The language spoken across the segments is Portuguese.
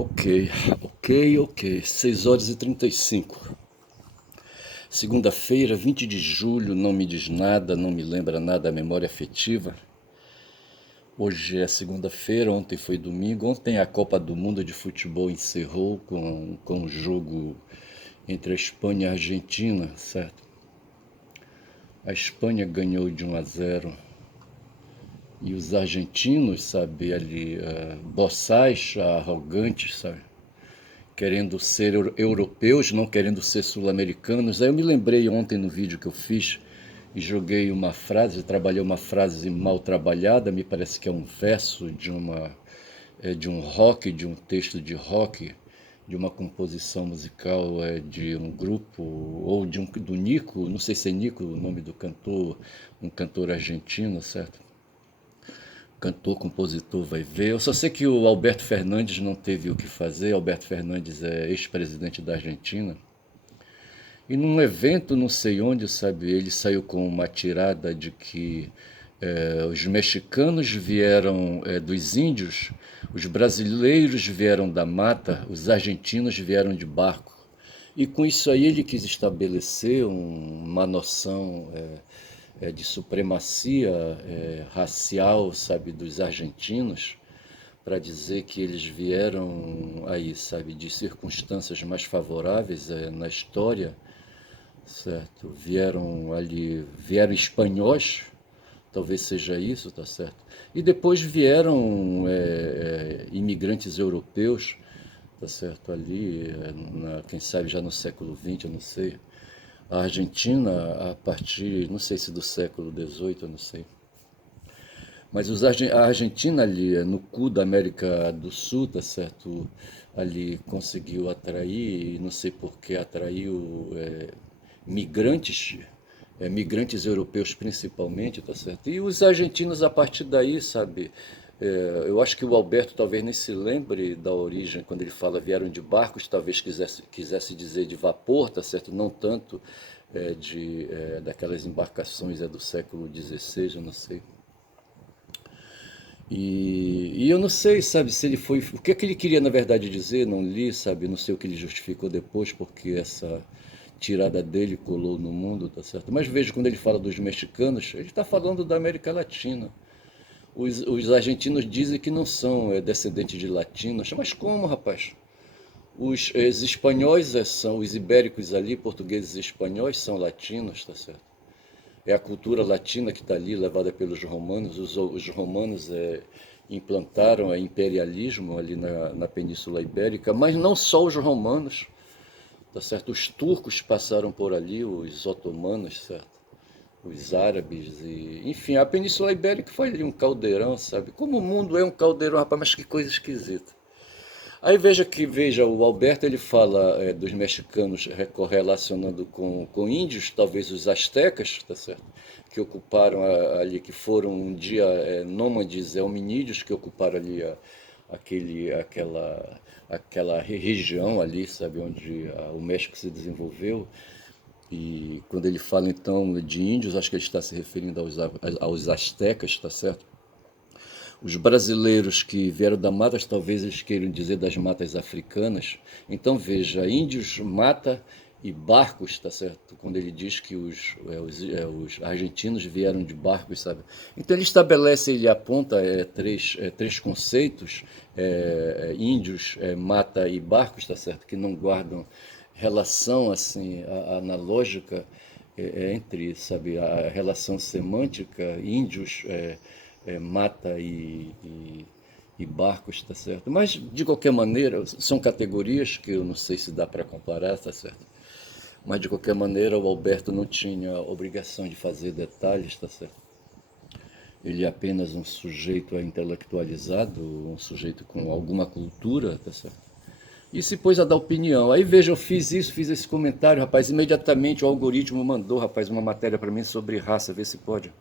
Ok. 6h35. Segunda-feira, 20 de julho, não me diz nada, não me lembra nada a memória afetiva. Hoje é segunda-feira, ontem foi domingo. Ontem a Copa do Mundo de Futebol encerrou com um jogo entre a Espanha e a Argentina, certo? A Espanha ganhou de 1-0. E os argentinos, sabe, ali, boçais, arrogantes, sabe? Querendo ser europeus, não querendo ser sul-americanos. Aí eu me lembrei ontem no vídeo que eu fiz e joguei uma frase, trabalhei uma frase mal trabalhada, me parece que é um verso de um rock, de um texto de rock, de uma composição musical de um grupo, ou do Nico, não sei se é Nico o nome do cantor, um cantor argentino, certo? Cantor, compositor, vai ver. Eu só sei que o Alberto Fernandes não teve o que fazer. Alberto Fernandes é ex-presidente da Argentina. E num evento, não sei onde, sabe, ele saiu com uma tirada de que os mexicanos vieram dos índios, os brasileiros vieram da mata, os argentinos vieram de barco. E com isso aí ele quis estabelecer uma noção de supremacia racial, sabe, dos argentinos, para dizer que eles vieram aí, sabe, de circunstâncias mais favoráveis na história, certo? Vieram espanhóis, talvez seja isso, tá certo? E depois vieram imigrantes europeus, tá certo? Ali, quem sabe já no século XX, eu não sei. A Argentina, a partir, não sei se do século XVIII, eu não sei. Mas a Argentina ali, no cu da América do Sul, tá certo? Ali conseguiu atrair, não sei por que atraiu migrantes, migrantes europeus principalmente, tá certo? E os argentinos a partir daí, sabe? Eu acho que o Alberto talvez nem se lembre da origem, quando ele fala vieram de barcos, talvez quisesse dizer de vapor, tá certo? Não tanto daquelas embarcações do século XVI, eu não sei. E eu não sei, sabe, se ele foi. O que é que ele queria, na verdade, dizer, não li, sabe, não sei o que ele justificou depois, porque essa tirada dele colou no mundo, tá certo? Mas veja, quando ele fala dos mexicanos, ele está falando da América Latina. Os argentinos dizem que não são descendentes de latinos, mas como, rapaz? Os espanhóis são, os ibéricos ali, portugueses e espanhóis, são latinos, tá certo? É a cultura latina que está ali, levada pelos romanos. Os romanos implantaram o imperialismo ali na Península Ibérica, mas não só os romanos, tá certo? Os turcos passaram por ali, os otomanos, certo? Os árabes, enfim, a Península Ibérica foi ali um caldeirão, sabe? Como o mundo é um caldeirão, rapaz, mas que coisa esquisita. Aí veja, o Alberto ele fala dos mexicanos correlacionando com índios, talvez os astecas, tá certo? Que ocuparam ali, que foram um dia nômades, hominídeos que ocuparam ali aquela região ali, sabe, onde o México se desenvolveu. E quando ele fala então de índios, acho que ele está se referindo aos astecas, tá certo? Os brasileiros que vieram da matas, talvez eles queiram dizer das matas africanas. Então veja, índios, mata e barcos, tá certo? Quando ele diz que os argentinos vieram de barcos, sabe? Então ele estabelece, ele aponta três conceitos, índios, mata e barcos, tá certo? Que não guardam relação assim analógica entre, sabe, a relação semântica, índios, mata e barcos, tá certo? Mas, de qualquer maneira, são categorias que eu não sei se dá para comparar, tá certo? Mas, de qualquer maneira, o Alberto não tinha obrigação de fazer detalhes, tá certo? Ele é apenas um sujeito intelectualizado, um sujeito com alguma cultura, tá certo? E se pôs a dar opinião. Aí veja, eu fiz esse comentário, rapaz, imediatamente o algoritmo mandou, rapaz, uma matéria para mim sobre raça, vê se pode.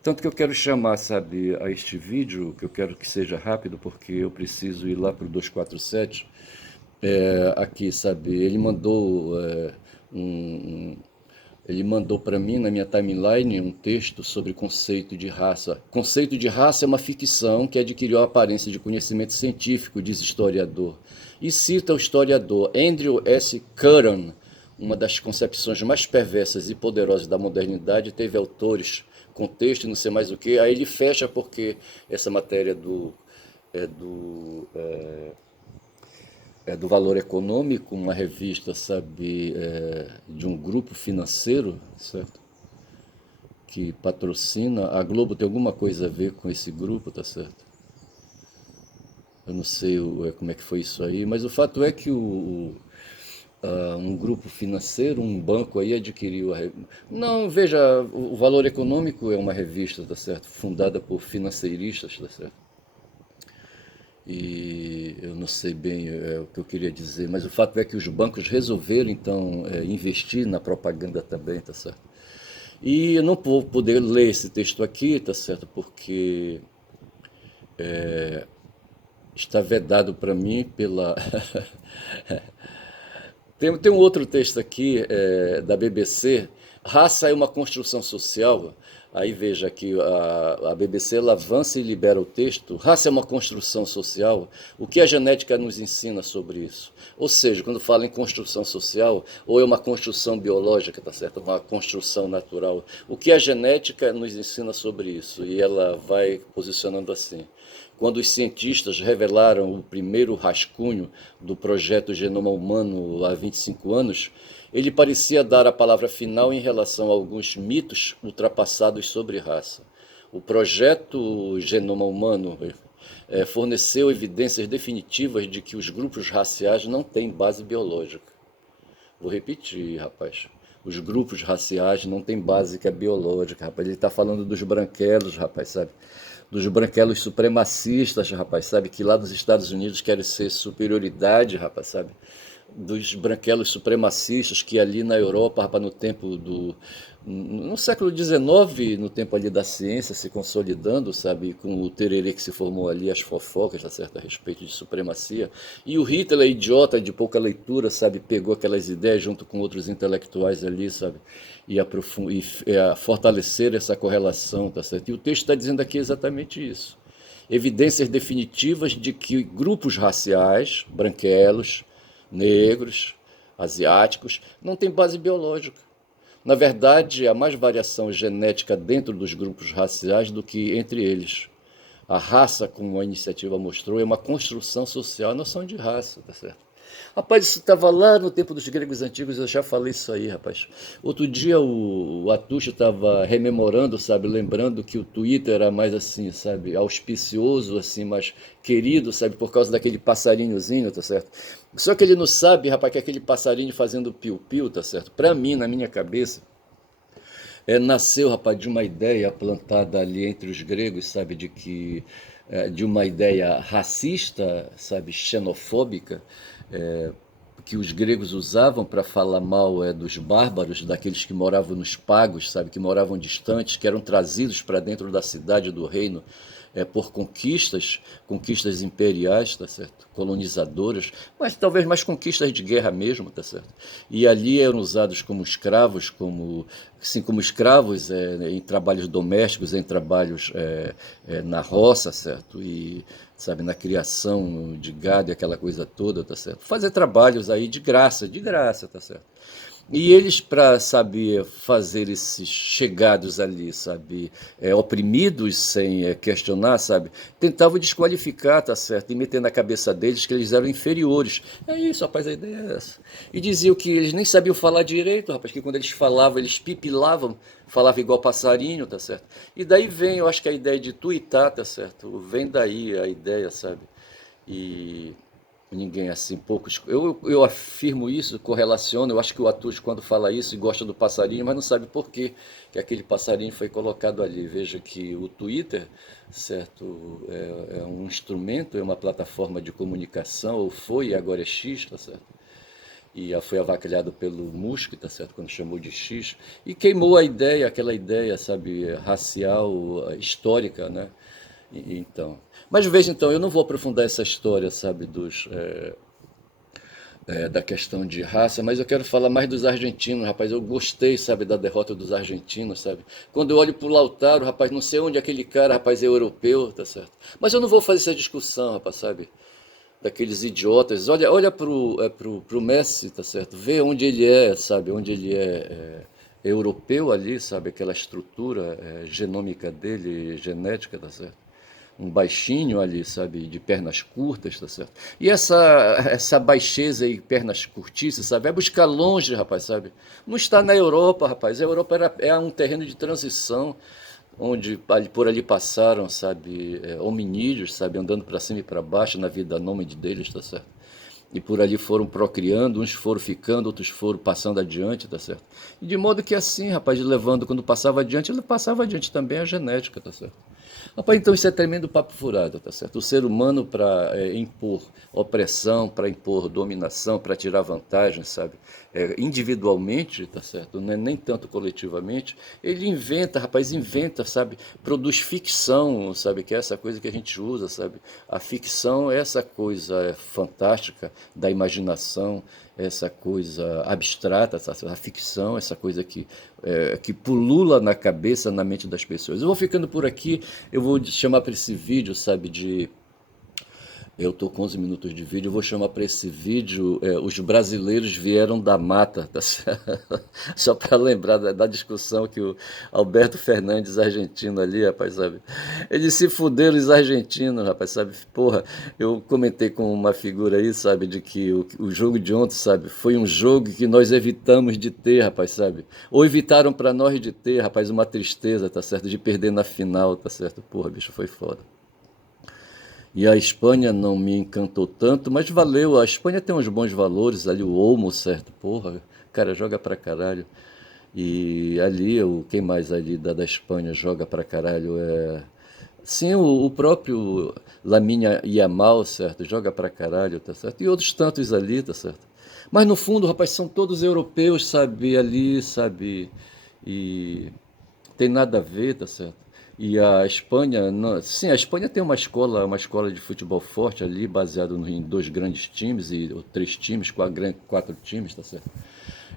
Tanto que eu quero chamar, sabe, a este vídeo, que eu quero que seja rápido, porque eu preciso ir lá para o 247. Aqui, sabe, ele mandou um, Ele mandou para mim, na minha timeline, um texto sobre conceito de raça. Conceito de raça é uma ficção que adquiriu a aparência de conhecimento científico, diz historiador. E cita o historiador Andrew S. Curran, uma das concepções mais perversas e poderosas da modernidade, teve autores, contexto e não sei mais o que. Aí ele fecha porque essa matéria do Valor Econômico, uma revista, sabe, de um grupo financeiro, certo? Que patrocina. A Globo tem alguma coisa a ver com esse grupo, tá certo? Eu não sei como é que foi isso aí, mas o fato é que um grupo financeiro, um banco aí adquiriu a revista. Não, veja, o Valor Econômico é uma revista, tá certo? Fundada por financeiristas, tá certo? E eu não sei bem o que eu queria dizer, mas o fato é que os bancos resolveram então investir na propaganda também, tá certo? E eu não vou poder ler esse texto aqui, tá certo? Porque está vedado para mim pela. Tem um outro texto aqui da BBC. Raça é uma construção social. Aí veja que a BBC ela avança e libera o texto. Raça é uma construção social. O que a genética nos ensina sobre isso? Ou seja, quando fala em construção social, ou é uma construção biológica, tá certo? Uma construção natural. O que a genética nos ensina sobre isso? E ela vai posicionando assim. Quando os cientistas revelaram o primeiro rascunho do projeto Genoma Humano há 25 anos, ele parecia dar a palavra final em relação a alguns mitos ultrapassados sobre raça. O projeto Genoma Humano forneceu evidências definitivas de que os grupos raciais não têm base biológica. Vou repetir, rapaz. Os grupos raciais não têm base que é biológica, rapaz. Ele está falando dos branquelos, rapaz, sabe? Dos branquelos supremacistas, rapaz, sabe? Que lá nos Estados Unidos querem ser superioridade, rapaz, sabe? Dos branquelos supremacistas que ali na Europa, rapaz, no século XIX, no tempo ali da ciência se consolidando, sabe, com o tererê que se formou ali, as fofocas, tá certo, a respeito de supremacia, e o Hitler, idiota de pouca leitura, sabe, pegou aquelas ideias junto com outros intelectuais ali, sabe, e fortalecer essa correlação, tá certo? E o texto está dizendo aqui exatamente isso. Evidências definitivas de que grupos raciais, branquelos, negros, asiáticos, não têm base biológica. Na verdade, há mais variação genética dentro dos grupos raciais do que entre eles. A raça, como a iniciativa mostrou, é uma construção social, a noção de raça, tá certo? Rapaz, isso estava lá no tempo dos gregos antigos, eu já falei isso aí, rapaz. Outro dia o Atucho estava rememorando, sabe, lembrando que o Twitter era mais assim, sabe, auspicioso, assim, mais querido, sabe, por causa daquele passarinhozinho, tá certo? Só que ele não sabe, rapaz, que aquele passarinho fazendo piu-piu, tá certo? Para mim, na minha cabeça, nasceu, rapaz, de uma ideia plantada ali entre os gregos, sabe, de uma ideia racista, sabe, xenofóbica, que os gregos usavam para falar mal dos bárbaros, daqueles que moravam nos pagos, sabe, que moravam distantes, que eram trazidos para dentro da cidade do reino por conquistas imperiais, tá certo? Colonizadoras, mas talvez mais conquistas de guerra mesmo, tá certo? E ali eram usados como escravos, como escravos em trabalhos domésticos, em trabalhos na roça, certo? E sabe, na criação de gado e aquela coisa toda, tá certo? Fazer trabalhos aí de graça, tá certo? E eles, para saber fazer esses chegados ali, sabe, oprimidos sem questionar, sabe, tentavam desqualificar, tá certo, e meter na cabeça deles que eles eram inferiores. É isso, rapaz, a ideia é essa. E diziam que eles nem sabiam falar direito, rapaz, que quando eles falavam, eles pipilavam, falavam igual passarinho, tá certo? E daí vem, eu acho que a ideia de tuitar, tá certo? Vem daí a ideia, sabe? E ninguém assim, poucos. Eu afirmo isso, correlaciono. Eu acho que o Atush, quando fala isso, gosta do passarinho, mas não sabe por quê que aquele passarinho foi colocado ali. Veja que o Twitter, certo, é um instrumento, é uma plataforma de comunicação, ou foi, e agora é X, tá certo? E foi avacalhado pelo Musk, tá certo, quando chamou de X, e queimou a ideia, aquela ideia, sabe, racial, histórica, né? Então, mas veja então, eu não vou aprofundar essa história, sabe, da questão de raça, mas eu quero falar mais dos argentinos, rapaz. Eu gostei, sabe, da derrota dos argentinos, sabe? Quando eu olho pro Lautaro, rapaz, não sei onde aquele cara, rapaz, é europeu, tá certo? Mas eu não vou fazer essa discussão, rapaz, sabe? Daqueles idiotas. Olha pro Messi, tá certo? Vê onde ele é, sabe? Onde ele é europeu ali, sabe? Aquela estrutura genômica dele, genética, tá certo? Um baixinho ali, sabe, de pernas curtas, tá certo? E essa baixeza e pernas curtiças, sabe, vai buscar longe, rapaz, sabe? Não está na Europa, rapaz. A Europa é um terreno de transição onde por ali passaram, sabe, hominídeos, sabe, andando para cima e para baixo na vida nômade deles, tá certo? E por ali foram procriando, uns foram ficando, outros foram passando adiante, tá certo? E de modo que assim, rapaz, levando, quando passava adiante, ele passava adiante também a genética, tá certo? Rapaz, então isso é tremendo papo furado, tá certo? O ser humano para impor opressão, para impor dominação, para tirar vantagem, sabe? Individualmente, tá certo? Não é nem tanto coletivamente, ele inventa, rapaz, inventa, sabe? Produz ficção, sabe? Que é essa coisa que a gente usa, sabe? A ficção é essa coisa fantástica da imaginação, essa coisa abstrata, a ficção, essa coisa que pulula na cabeça, na mente das pessoas. Eu vou ficando por aqui, eu vou chamar para esse vídeo, sabe, de eu estou com 11 minutos de vídeo, eu vou chamar para esse vídeo Os Brasileiros Vieram da Mata, tá certo? Só para lembrar da discussão que o Alberto Fernandes, argentino ali, rapaz, sabe? Eles se fuderam os argentinos, rapaz, sabe? Porra, eu comentei com uma figura aí, sabe, de que o jogo de ontem, sabe, foi um jogo que nós evitamos de ter, rapaz, sabe? Ou evitaram para nós de ter, rapaz, uma tristeza, tá certo? De perder na final, tá certo? Porra, bicho, foi foda. E a Espanha não me encantou tanto, mas valeu. A Espanha tem uns bons valores ali, o Olmo, certo? Porra, cara, joga pra caralho. E ali, quem mais ali da Espanha joga pra caralho? Sim, o próprio Lamine Yamal, certo? Joga pra caralho, tá certo? E outros tantos ali, tá certo? Mas no fundo, rapaz, são todos europeus, sabe? Ali, sabe? E tem nada a ver, tá certo? E a Espanha, sim, a Espanha tem uma escola de futebol forte ali, baseado em dois grandes times, ou três times, quatro times, tá certo?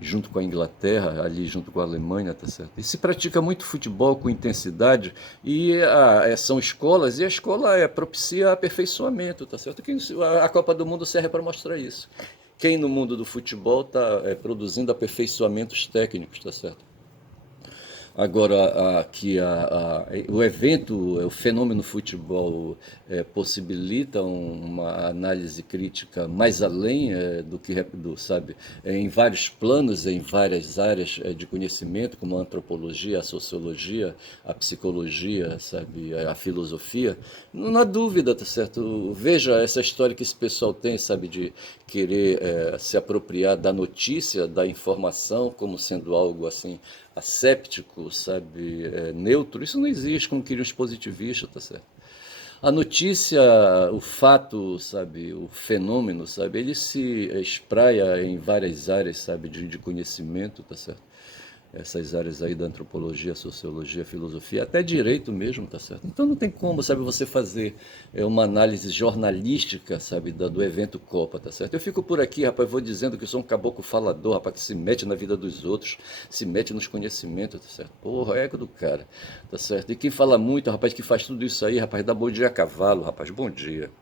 Junto com a Inglaterra, ali junto com a Alemanha, tá certo? E se pratica muito futebol com intensidade, e são escolas, e a escola propicia aperfeiçoamento, tá certo? A Copa do Mundo serve para mostrar isso. Quem no mundo do futebol está produzindo aperfeiçoamentos técnicos, tá certo? Agora, o evento, o fenômeno futebol possibilita uma análise crítica mais além do que, sabe, em vários planos, em várias áreas de conhecimento, como a antropologia, a sociologia, a psicologia, sabe, a filosofia. Não há dúvida, tá certo? Veja essa história que esse pessoal tem, sabe, de querer se apropriar da notícia, da informação, como sendo algo assim asséptico, sabe, neutro. Isso não existe, como queriam os positivistas, tá certo? A notícia, o fato, sabe, o fenômeno, sabe, ele se espraia em várias áreas, sabe, de conhecimento, tá certo? Essas áreas aí da antropologia, sociologia, filosofia, até direito mesmo, tá certo? Então não tem como, sabe, você fazer uma análise jornalística, sabe, do evento Copa, tá certo? Eu fico por aqui, rapaz, vou dizendo que eu sou um caboclo falador, rapaz, que se mete na vida dos outros, se mete nos conhecimentos, tá certo? Porra, é ego do cara, tá certo? E quem fala muito, rapaz, que faz tudo isso aí, rapaz, dá bom dia a cavalo, rapaz, bom dia.